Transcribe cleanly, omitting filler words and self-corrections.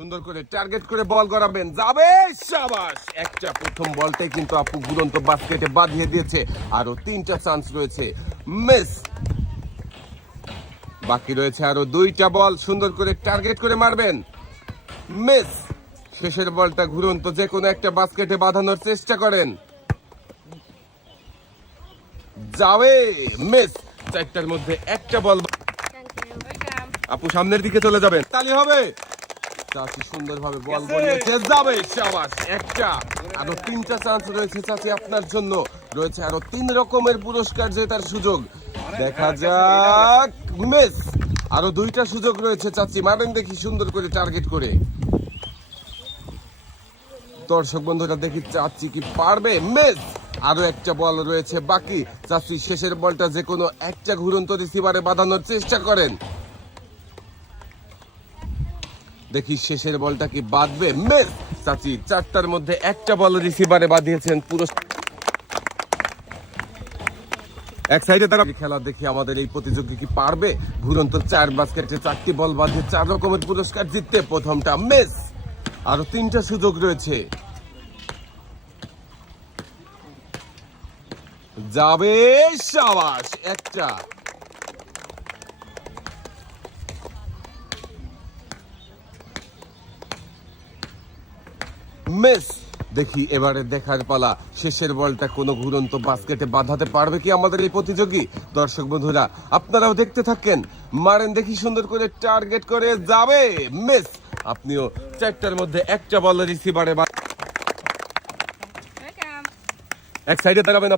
সুন্দর করে টার্গেট করে বল করাবেন, যাবে, শাবাশ। একটা প্রথম বলটাই কিন্তু আপু দুরন্ত বাস্কেটে বাঁধিয়ে দিয়েছে। আরো 3টা চান্স রয়েছে, মিস। বাকি রয়েছে আরো 2টা বল, সুন্দর করে টার্গেট করে মারবেন, মিস। শেষের বলটা ঘুরন্ত যে কোনো একটা বাস্কেটে বাঁধানোর চেষ্টা করেন, যাবে, মিস। 4টার মধ্যে একটা বল। আপু সামনের দিকে চলে যাবেন, তালি হবে। চাচি সুন্দরভাবে বল বলিয়েছে, যাবে, শাবাশ। একটা, আরো 3টা চান্স রয়েছে চাচি আপনার জন্য। রয়েছে আরো 3 রকমের পুরস্কার জেতার সুযোগ, দেখা যাক, মিস। আরো 2টা সুযোগ রয়েছে চাচি, মারেন দেখি সুন্দর করে টার্গেট করে। দর্শক বন্ধুরা দেখি চাচি কি পারবে, মিস। আরো একটা বল রয়েছে বাকি, চাচি শেষের বলটা যে কোনো একটা ঘুরন্ত রিসিভারে বাঁধানোর চেষ্টা করেন, দেখি শেষের বলটা কি বাঁধবে, মিস। চাচি 4টার মধ্যে একটা বল রিসিভারে বাঁধিয়েছেন পুরো। এক সাইডে তারা খেলা দেখি আমাদের এই প্রতিযোগী কি পারবে ঘুরন্ত 4 বাস্কেটে 4টি বল বাঁধিয়ে 4 রকমের পুরস্কার জিততে। প্রথমটা মিস, আরো 3টা সুযোগ রয়েছে, যাবে, শাবাশ। একটা, মিস। দেখি এবারে দেখার পালা, শেষের বলটা কোনো ঘুরন্ত বাস্কেটে বাঁধাতে পারবে কি আমাদের এই প্রতিযোগী। দর্শক বন্ধুরা আপনারাও দেখতে থাকেন, মারেন দেখি সুন্দর করে টার্গেট করে, যাবে, মিস। আপনিও 4টার মধ্যে একটা বল রিসিভারে এক সাইডে দাঁড়াবেন।